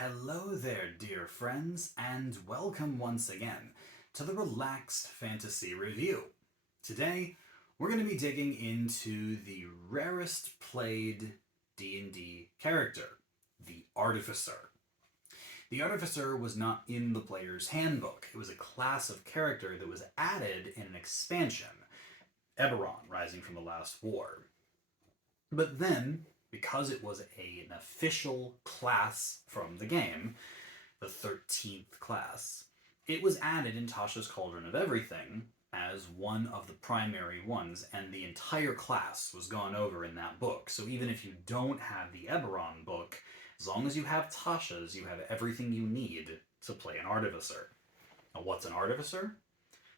Hello there, dear friends, and welcome once again to the Relaxed Fantasy Review. Today, we're going to be digging into the rarest played D&D character, the Artificer. The Artificer was not in the player's handbook. It was a class of character that was added in an expansion, Eberron, Rising from the Last War. But then, because it was an official class from the game, the 13th class, it was added in Tasha's Cauldron of Everything as one of the primary ones, and the entire class was gone over in that book. So even if you don't have the Eberron book, as long as you have Tasha's, you have everything you need to play an Artificer. Now, what's an Artificer?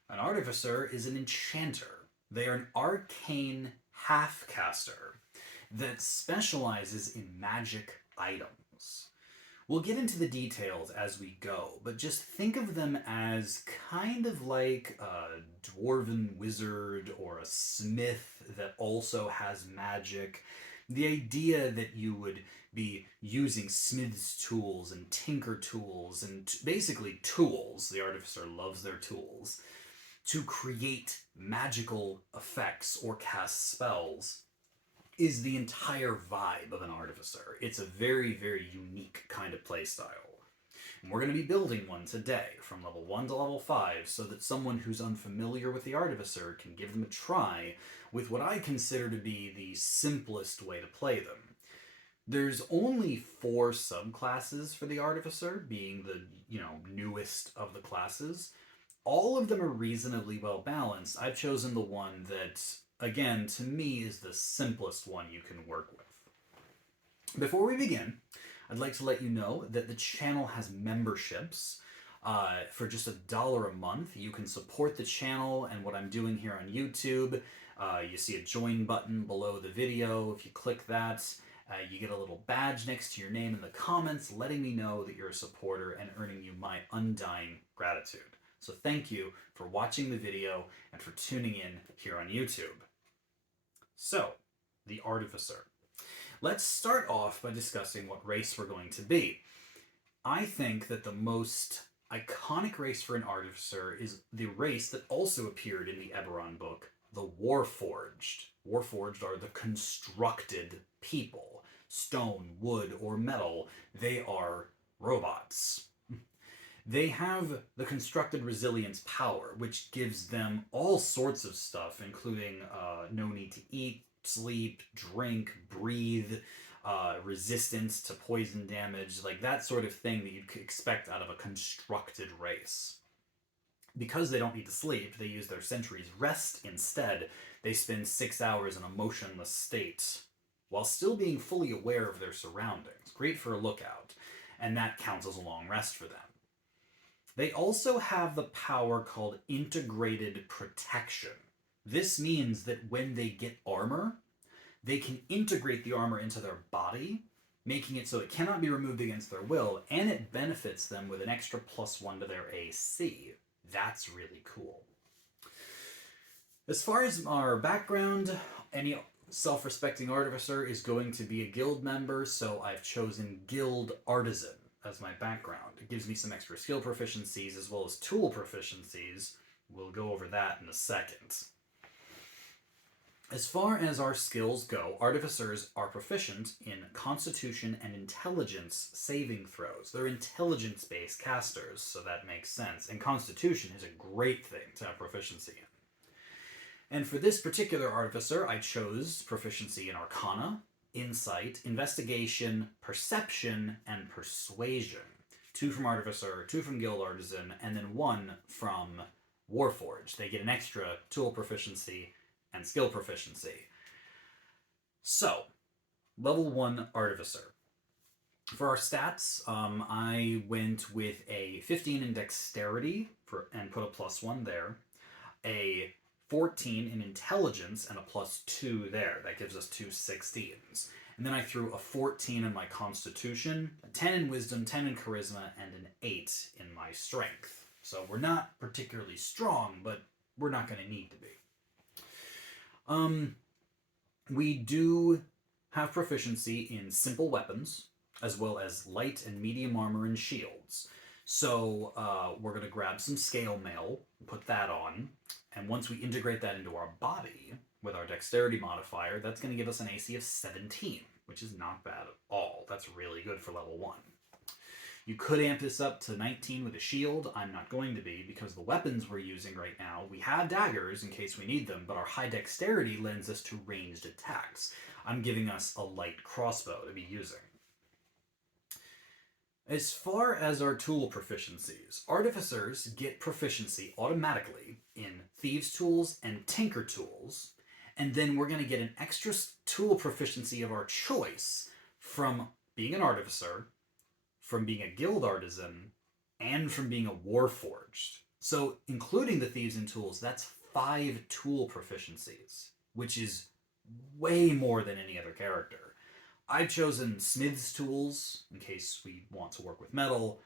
An Artificer is an enchanter. They are an arcane half-caster that specializes in magic items. We'll get into the details as we go, but just think of them as kind of like a dwarven wizard or a smith that also has magic. The idea that you would be using smith's tools and tinker tools and basically tools, the Artificer loves their tools, to create magical effects or cast spells is the entire vibe of an Artificer. It's a very, very unique kind of playstyle. And we're going to be building one today from level 1 to level 5 so that someone who's unfamiliar with the Artificer can give them a try with what I consider to be the simplest way to play them. There's only 4 subclasses for the Artificer, being the, newest of the classes. All of them are reasonably well balanced. I've chosen the one that, again, to me, is the simplest one you can work with. Before we begin, I'd like to let you know that the channel has memberships. For just $1 a month, you can support the channel and what I'm doing here on YouTube. You see a join button below the video. If you click that, you get a little badge next to your name in the comments letting me know that you're a supporter and earning you my undying gratitude. So thank you for watching the video and for tuning in here on YouTube. So, the Artificer. Let's start off by discussing what race we're going to be. I think that the most iconic race for an Artificer is the race that also appeared in the Eberron book, the Warforged. Warforged are the constructed people. Stone, wood, or metal. They are robots. They have the constructed resilience power, which gives them all sorts of stuff, including no need to eat, sleep, drink, breathe, resistance to poison damage, like that sort of thing that you'd expect out of a constructed race. Because they don't need to sleep, they use their sentry's rest instead. They spend 6 hours in a motionless state, while still being fully aware of their surroundings. Great for a lookout, and that counts as a long rest for them. They also have the power called Integrated Protection. This means that when they get armor, they can integrate the armor into their body, making it so it cannot be removed against their will, and it benefits them with an extra +1 to their AC. That's really cool. As far as our background, any self-respecting Artificer is going to be a guild member, so I've chosen Guild Artisan as my background. It gives me some extra skill proficiencies as well as tool proficiencies. We'll go over that in a second. As far as our skills go, Artificers are proficient in Constitution and Intelligence saving throws. They're intelligence-based casters, so that makes sense. And Constitution is a great thing to have proficiency in. And for this particular Artificer, I chose proficiency in Arcana, Insight, Investigation, Perception, and Persuasion. 2 from Artificer, 2 from Guild Artisan, and then 1 from Warforged. They get an extra tool proficiency and skill proficiency. So, level 1 Artificer. For our stats, I went with a 15 in Dexterity and put a +1 there, a 14 in Intelligence and a +2 there. That gives us 2 16s. And then I threw a 14 in my Constitution, a 10 in Wisdom, 10 in Charisma, and an 8 in my Strength. So we're not particularly strong, but we're not going to need to be. We do have proficiency in simple weapons, as well as light and medium armor and shields. So we're going to grab some scale mail, put that on, and once we integrate that into our body with our dexterity modifier, that's going to give us an AC of 17, which is not bad at all. That's really good for level 1. You could amp this up to 19 with a shield. I'm not going to be, because the weapons we're using right now, we have daggers in case we need them, but our high dexterity lends us to ranged attacks. I'm giving us a light crossbow to be using. As far as our tool proficiencies, artificers get proficiency automatically in thieves' tools and tinker tools, and then we're going to get an extra tool proficiency of our choice from being an artificer, from being a guild artisan, and from being a warforged. So, including the thieves and tools, that's 5 tool proficiencies, which is way more than any other character. I've chosen smith's tools in case we want to work with metal,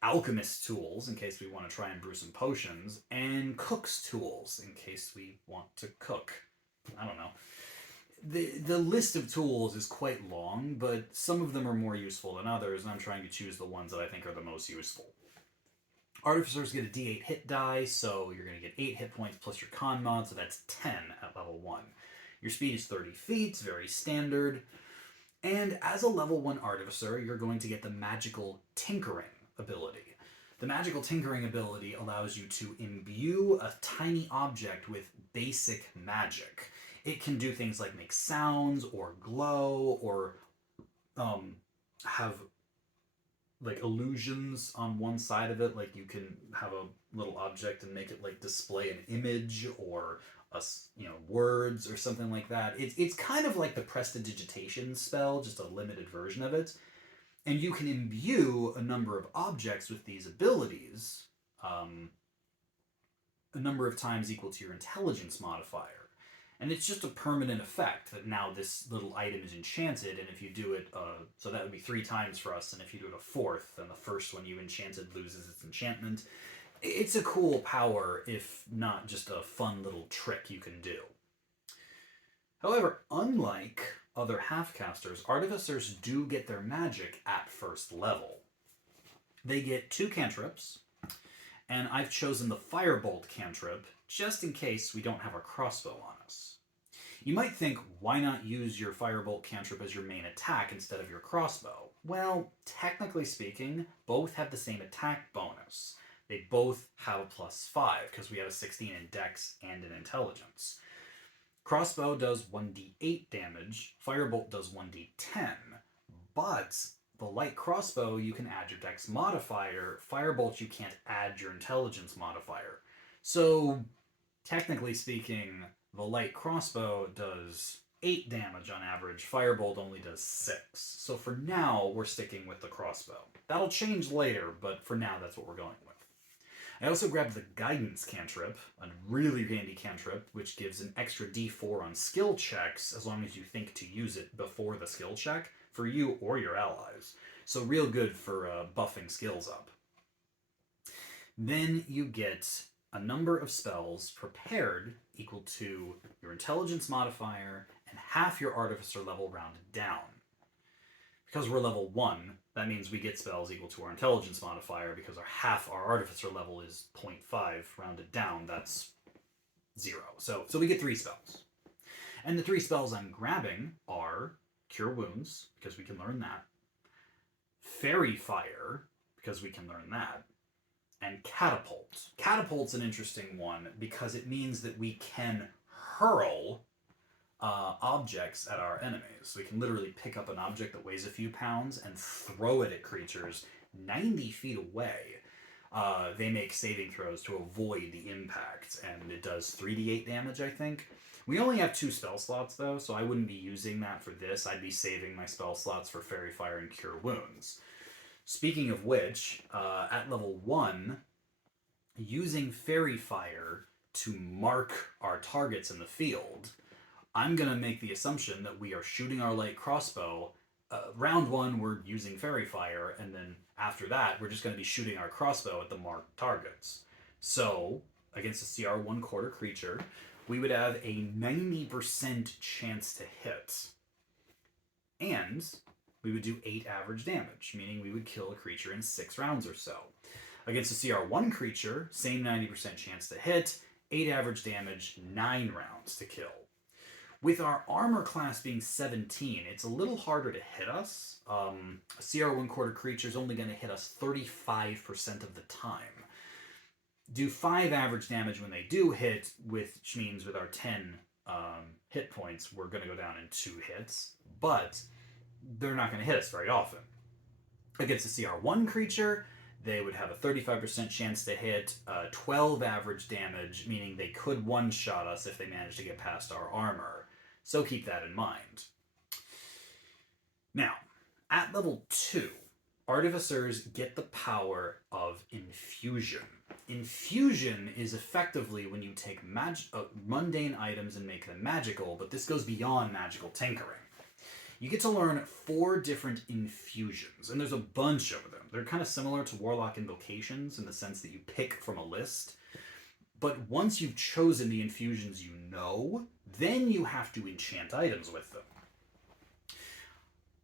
alchemist tools in case we want to try and brew some potions, and cook's tools in case we want to cook. I don't know. The list of tools is quite long, but some of them are more useful than others, and I'm trying to choose the ones that I think are the most useful. Artificers get a d8 hit die, so you're going to get 8 hit points plus your con mod, so that's 10 at level 1. Your speed is 30 feet, it's very standard. And as a level 1 Artificer, you're going to get the Magical Tinkering ability. The Magical Tinkering ability allows you to imbue a tiny object with basic magic. It can do things like make sounds, or glow, or have like illusions on one side of it. Like you can have a little object and make it like display an image, or words or something like that. It's kind of like the prestidigitation spell, just a limited version of it. And you can imbue a number of objects with these abilities, a number of times equal to your intelligence modifier. And it's just a permanent effect that now this little item is enchanted, and if you do it, so that would be 3 times for us, and if you do it a 4th, then the first one you enchanted loses its enchantment. It's a cool power, if not just a fun little trick you can do. However, unlike other half-casters, artificers do get their magic at first level. They get 2 cantrips, and I've chosen the Firebolt cantrip just in case we don't have our crossbow on us. You might think, why not use your Firebolt cantrip as your main attack instead of your crossbow? Well, technically speaking, both have the same attack bonus. They both have a +5, because we have a 16 in Dex and in Intelligence. Crossbow does 1d8 damage, Firebolt does 1d10, but the light crossbow you can add your Dex modifier, Firebolt you can't add your Intelligence modifier. So, technically speaking, the light crossbow does 8 damage on average, Firebolt only does 6. So for now, we're sticking with the crossbow. That'll change later, but for now, that's what we're going with. I also grabbed the Guidance cantrip, a really handy cantrip, which gives an extra d4 on skill checks as long as you think to use it before the skill check, for you or your allies. So real good for buffing skills up. Then you get a number of spells prepared equal to your Intelligence modifier and half your Artificer level rounded down. Because we're level 1, that means we get spells equal to our Intelligence modifier, because our Artificer level is 0.5 rounded down, that's 0. So we get 3 spells. And the 3 spells I'm grabbing are Cure Wounds, because we can learn that, Fairy Fire, because we can learn that, and Catapult. Catapult's an interesting one because it means that we can hurl objects at our enemies. So we can literally pick up an object that weighs a few pounds and throw it at creatures 90 feet away. They make saving throws to avoid the impact, and it does 3d8 damage, I think. We only have 2 spell slots, though, so I wouldn't be using that for this. I'd be saving my spell slots for Fairy Fire and Cure Wounds. Speaking of which, at level 1, using Fairy Fire to mark our targets in the field, I'm going to make the assumption that we are shooting our light crossbow. Round 1, we're using Fairy Fire, and then after that, we're just going to be shooting our crossbow at the marked targets. So, against a CR 1/4 creature, we would have a 90% chance to hit. And we would do 8 average damage, meaning we would kill a creature in 6 rounds or so. Against a CR1 creature, same 90% chance to hit, 8 average damage, 9 rounds to kill. With our armor class being 17, it's a little harder to hit us. A CR1 quarter creature is only going to hit us 35% of the time. Do 5 average damage when they do hit, which means with our 10 hit points, we're going to go down in 2 hits, but they're not going to hit us very often. Against a CR1 creature, they would have a 35% chance to hit, 12 average damage, meaning they could one-shot us if they manage to get past our armor. So keep that in mind. Now, at level 2, Artificers get the power of Infusion. Infusion is effectively when you take mundane items and make them magical, but this goes beyond magical tinkering. You get to learn 4 different infusions, and there's a bunch of them. They're kind of similar to Warlock Invocations in the sense that you pick from a list. But once you've chosen the infusions you know, then you have to enchant items with them.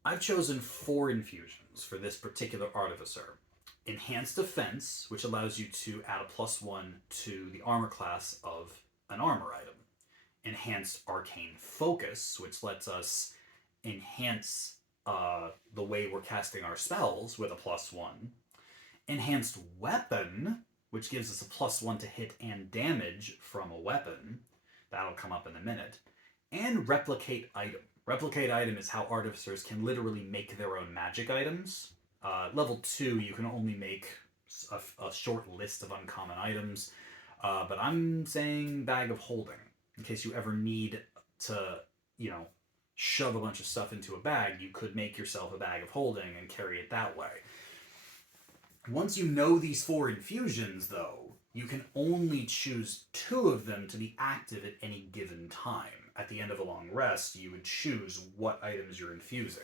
I've chosen 4 infusions for this particular Artificer. Enhanced Defense, which allows you to add a +1 to the armor class of an armor item. Enhanced Arcane Focus, which lets us enhance the way we're casting our spells with a +1. Enhanced Weapon, which gives us a +1 to hit and damage from a weapon. That'll come up in a minute. And Replicate Item. Replicate Item is how Artificers can literally make their own magic items. Level 2, you can only make a short list of uncommon items, but I'm saying Bag of Holding, in case you ever need to, shove a bunch of stuff into a bag, you could make yourself a Bag of Holding and carry it that way. Once you know these 4 infusions, though, you can only choose 2 of them to be active at any given time. At the end of a long rest, you would choose what items you're infusing.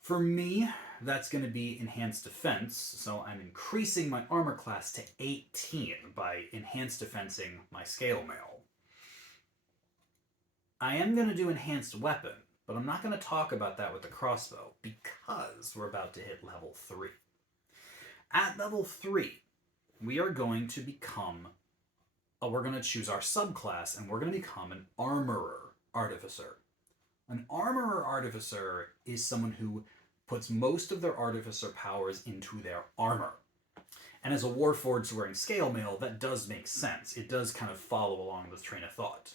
For me, that's going to be Enhanced Defense, so I'm increasing my armor class to 18 by Enhanced Defensing my Scale Mail. I am going to do Enhanced Weapon, but I'm not going to talk about that with the crossbow because we're about to hit level 3. At level 3, we are going to become, we're going to choose our subclass, and we're going to become an Armorer Artificer. An Armorer Artificer is someone who puts most of their Artificer powers into their armor. And as a Warforged wearing Scale Mail, that does make sense. It does kind of follow along this train of thought.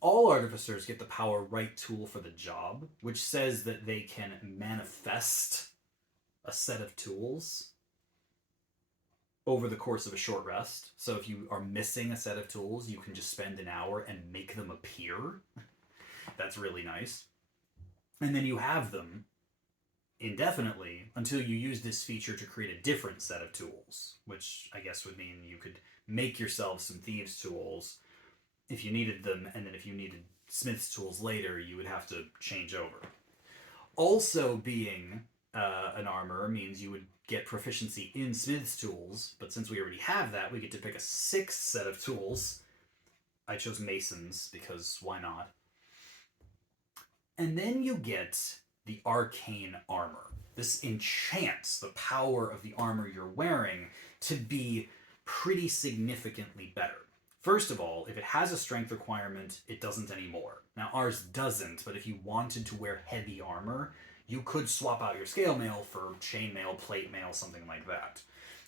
All Artificers get the power Right Tool for the Job, which says that they can manifest a set of tools over the course of a short rest. So if you are missing a set of tools, you can just spend an hour and make them appear. That's really nice. And then you have them indefinitely until you use this feature to create a different set of tools, which I guess would mean you could make yourself some thieves' tools if you needed them, and then if you needed smith's tools later, you would have to change over. Also being an armorer means you would get proficiency in smith's tools, but since we already have that, we get to pick a 6th set of tools. I chose masons because why not? And then you get the Arcane Armor. This enchants the power of the armor you're wearing to be pretty significantly better. First of all, if it has a strength requirement, it doesn't anymore. Now, ours doesn't, but if you wanted to wear heavy armor, you could swap out your Scale Mail for Chainmail, Plate Mail, something like that.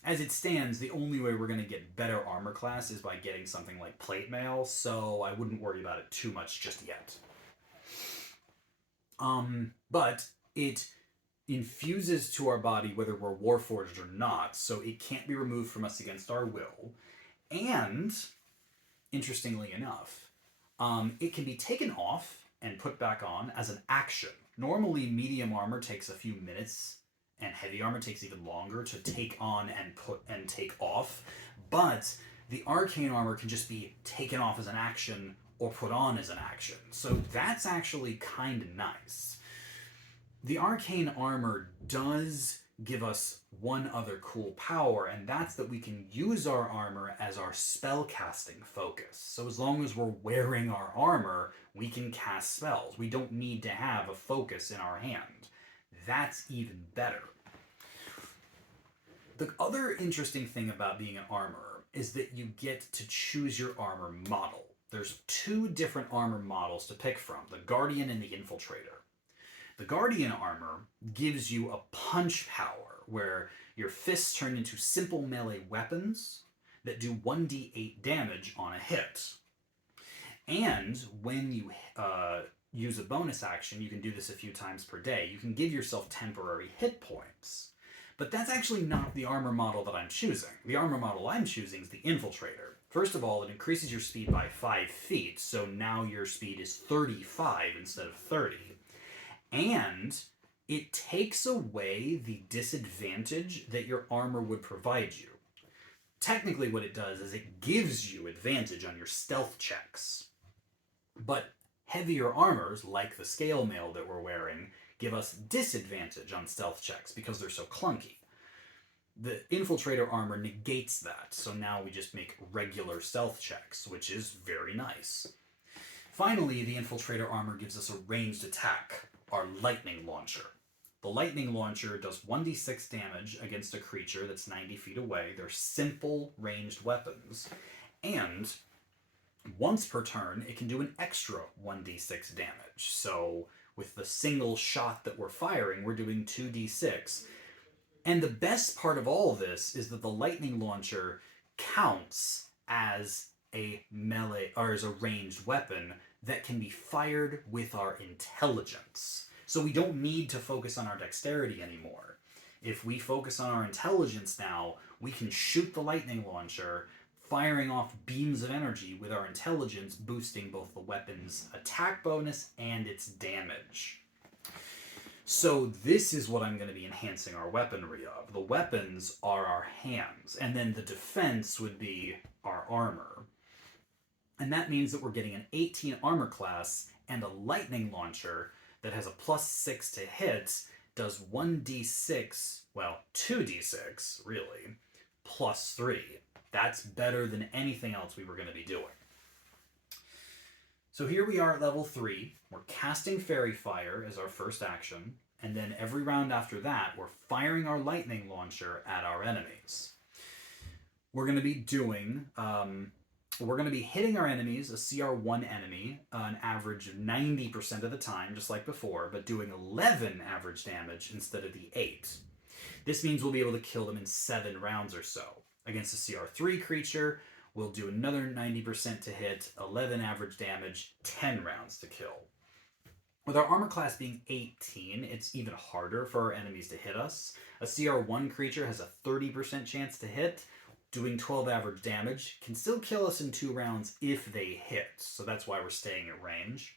As it stands, the only way we're going to get better armor class is by getting something like Plate Mail, so I wouldn't worry about it too much just yet. But it infuses to our body whether we're Warforged or not, so it can't be removed from us against our will. And, interestingly enough, it can be taken off and put back on as an action. Normally, medium armor takes a few minutes, and heavy armor takes even longer to take on and take off. But the Arcane Armor can just be taken off as an action or put on as an action. So that's actually kind of nice. The Arcane Armor does give us one other cool power, and that's that we can use our armor as our spell casting focus. So as long as we're wearing our armor, we can cast spells. We don't need to have a focus in our hand. That's even better. The other interesting thing about being an armorer is that you get to choose your armor model. There's 2 different armor models to pick from, the Guardian and the Infiltrator. The Guardian armor gives you a punch power, where your fists turn into simple melee weapons that do 1d8 damage on a hit. And when you use a bonus action, you can do this a few times per day, you can give yourself temporary hit points. But that's actually not the armor model that I'm choosing. The armor model I'm choosing is the Infiltrator. First of all, it increases your speed by 5 feet, so now your speed is 35 instead of 30. And it takes away the disadvantage that your armor would provide you. Technically what it does is it gives you advantage on your stealth checks. But heavier armors, like the scale mail that we're wearing, give us disadvantage on stealth checks because they're so clunky. The Infiltrator armor negates that, so now we just make regular stealth checks, which is very nice. Finally, the Infiltrator armor gives us a ranged attack, our Lightning Launcher. The Lightning Launcher does 1d6 damage against a creature that's 90 feet away. They're simple ranged weapons. And once per turn, it can do an extra 1d6 damage. So with the single shot that we're firing, we're doing 2d6. And the best part of all this is that the Lightning Launcher counts as a melee, or as a ranged weapon that can be fired with our intelligence. So we don't need to focus on our dexterity anymore. If we focus on our intelligence now, we can shoot the Lightning Launcher, firing off beams of energy with our intelligence, boosting both the weapon's attack bonus and its damage. So this is what I'm going to be enhancing our weaponry of. The weapons are our hands, and then the defense would be our armor. And that means that we're getting an 18 armor class and a Lightning Launcher that has a +6 to hit, does 1d6, well, 2d6, really, +3. That's better than anything else we were going to be doing. So here we are at level 3. We're casting Fairy Fire as our first action, and then every round after that, we're firing our Lightning Launcher at our enemies. We're going to be doing... we're going to be hitting our enemies, a CR1 enemy, an average of 90% of the time, just like before, but doing 11 average damage instead of the 8. This means we'll be able to kill them in 7 rounds or so. Against a CR3 creature, we'll do another 90% to hit, 11 average damage, 10 rounds to kill. With our armor class being 18, it's even harder for our enemies to hit us. A CR1 creature has a 30% chance to hit, doing 12 average damage, can still kill us in 2 rounds if they hit, so that's why we're staying at range.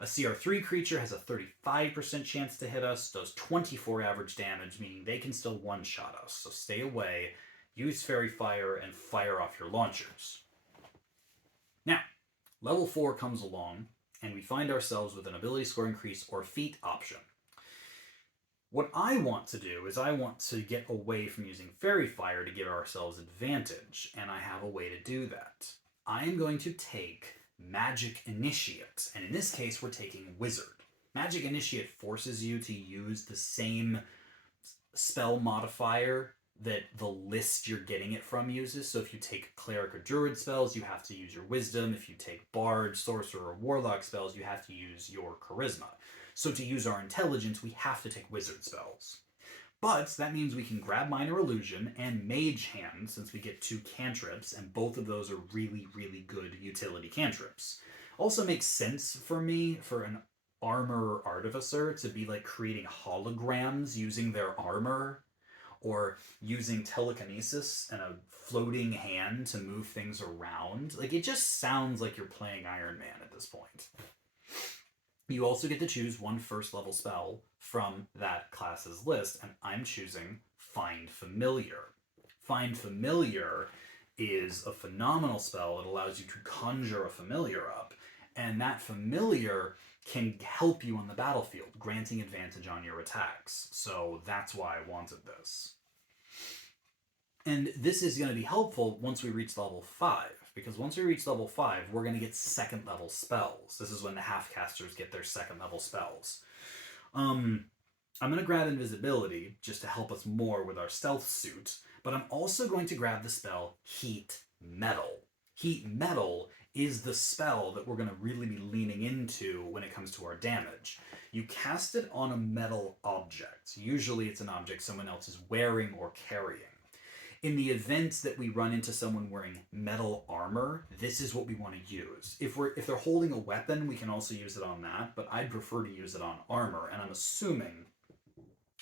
A CR3 creature has a 35% chance to hit us, does 24 average damage, meaning they can still one-shot us, so stay away, use Fairy Fire, and fire off your launchers. Now, level 4 comes along, and we find ourselves with an ability score increase or feat option. What I want to do is I want to get away from using Fairy Fire to give ourselves advantage, and I have a way to do that. I am going to take Magic Initiate, and in this case we're taking Wizard. Magic Initiate forces you to use the same spell modifier that the list you're getting it from uses. So if you take Cleric or Druid spells, you have to use your Wisdom. If you take Bard, Sorcerer, or Warlock spells, you have to use your Charisma. So to use our intelligence, we have to take wizard spells. But that means we can grab Minor Illusion and Mage Hand, since we get 2 cantrips, and both of those are really, really good utility cantrips. Also makes sense for me, for an armor artificer, to be like creating holograms using their armor, or using telekinesis and a floating hand to move things around. Like, it just sounds like you're playing Iron Man at this point. You also get to choose one first level spell from that class's list, and I'm choosing Find Familiar. Find Familiar is a phenomenal spell. It allows you to conjure a familiar up, and that familiar can help you on the battlefield, granting advantage on your attacks. So that's why I wanted this. And this is going to be helpful once we reach level 5, because once we reach level 5, we're going to get second level spells. This is when the half-casters get their second level spells. I'm going to grab invisibility just to help us more with our stealth suit, but I'm also going to grab the spell Heat Metal. Heat Metal is the spell that we're going to really be leaning into when it comes to our damage. You cast it on a metal object. Usually it's an object someone else is wearing or carrying. In the event that we run into someone wearing metal armor, this is what we want to use. If they're holding a weapon, we can also use it on that, but I'd prefer to use it on armor, and I'm assuming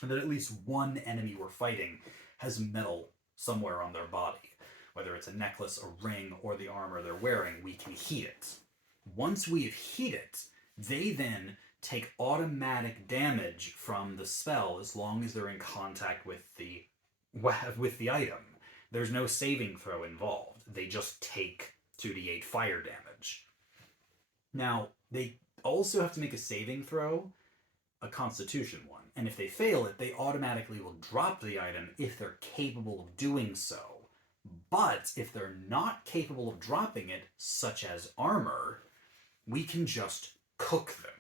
that at least one enemy we're fighting has metal somewhere on their body. Whether it's a necklace, a ring, or the armor they're wearing, we can heat it. Once we have heat it, they then take automatic damage from the spell as long as they're in contact with the item. There's no saving throw involved. They just take 2d8 fire damage. Now, they also have to make a saving throw, a constitution one. And if they fail it, they automatically will drop the item if they're capable of doing so. But if they're not capable of dropping it, such as armor, we can just cook them.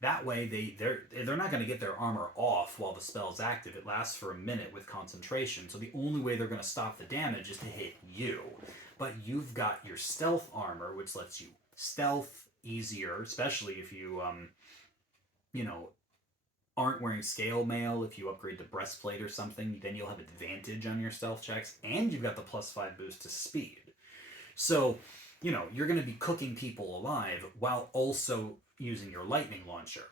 That way, they're not going to get their armor off while the spell's active. It lasts for a minute with concentration, so the only way they're going to stop the damage is to hit you. But you've got your stealth armor, which lets you stealth easier, especially if you, aren't wearing scale mail. If you upgrade to breastplate or something, then you'll have advantage on your stealth checks, and you've got the +5 boost to speed. So, you're going to be cooking people alive while also using your lightning launcher.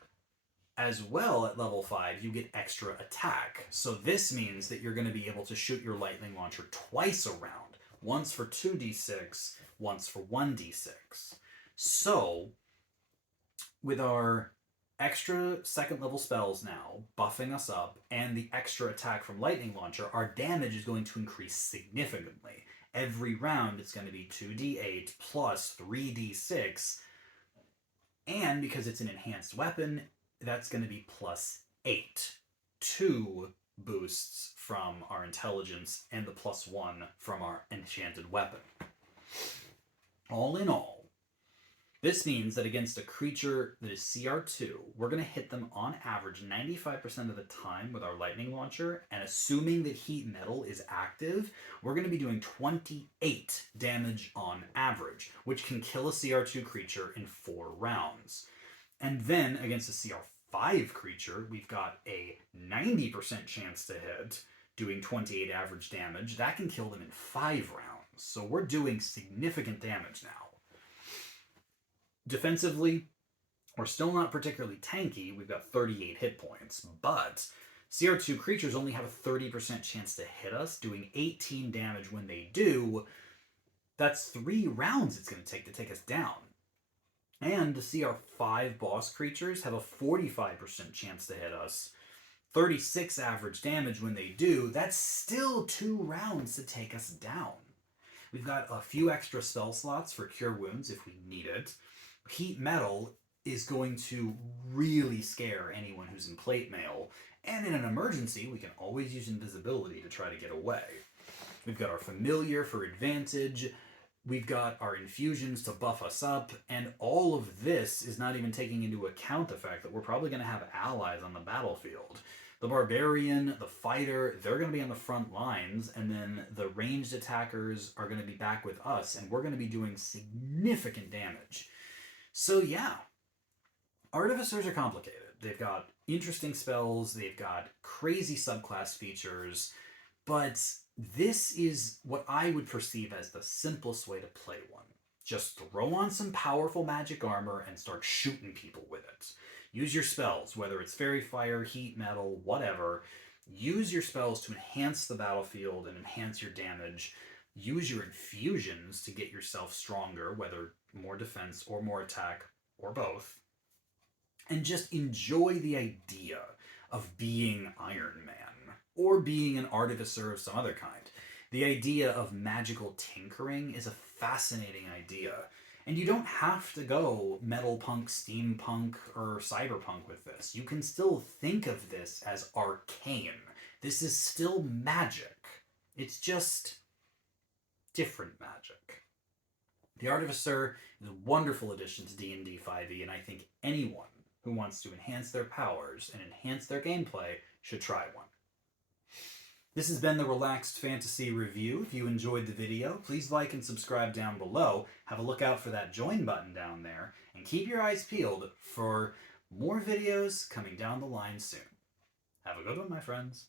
As well, at level 5, you get extra attack. So this means that you're going to be able to shoot your lightning launcher twice around. Once for 2d6, once for 1d6. So, with our extra second level spells now, buffing us up, and the extra attack from lightning launcher, our damage is going to increase significantly. Every round, it's going to be 2d8 plus 3d6, and because it's an enhanced weapon, that's going to be +8. 2 boosts from our intelligence and the +1 from our enchanted weapon. All in all, this means that against a creature that is CR2, we're going to hit them on average 95% of the time with our lightning launcher, and assuming that heat metal is active, we're going to be doing 28 damage on average, which can kill a CR2 creature in 4 rounds. And then against a CR5 creature, we've got a 90% chance to hit, doing 28 average damage. That can kill them in 5 rounds. So we're doing significant damage now. Defensively, we're still not particularly tanky. We've got 38 hit points, but CR2 creatures only have a 30% chance to hit us, doing 18 damage when they do. That's 3 rounds it's going to take us down. And the CR5 boss creatures have a 45% chance to hit us, 36 average damage when they do. That's still 2 rounds to take us down. We've got a few extra spell slots for Cure Wounds if we need it. Heat Metal is going to really scare anyone who's in plate mail, and in an emergency, we can always use invisibility to try to get away. We've got our Familiar for advantage, we've got our infusions to buff us up, and all of this is not even taking into account the fact that we're probably going to have allies on the battlefield. The Barbarian, the Fighter, they're going to be on the front lines, and then the ranged attackers are going to be back with us, and we're going to be doing significant damage. So yeah, Artificers are complicated. They've got interesting spells, they've got crazy subclass features, but this is what I would perceive as the simplest way to play one. Just throw on some powerful magic armor and start shooting people with it. Use your spells, whether it's Fairy Fire, Heat Metal, whatever. Use your spells to enhance the battlefield and enhance your damage. Use your infusions to get yourself stronger, whether more defense or more attack or both. And just enjoy the idea of being Iron Man or being an artificer of some other kind. The idea of magical tinkering is a fascinating idea. And you don't have to go metal punk, steampunk, or cyberpunk with this. You can still think of this as arcane. This is still magic. It's just different magic. The Artificer is a wonderful addition to D&D 5e, and I think anyone who wants to enhance their powers and enhance their gameplay should try one. This has been the Relaxed Fantasy Review. If you enjoyed the video, please like and subscribe down below. Have a look out for that join button down there, and keep your eyes peeled for more videos coming down the line soon. Have a good one, my friends.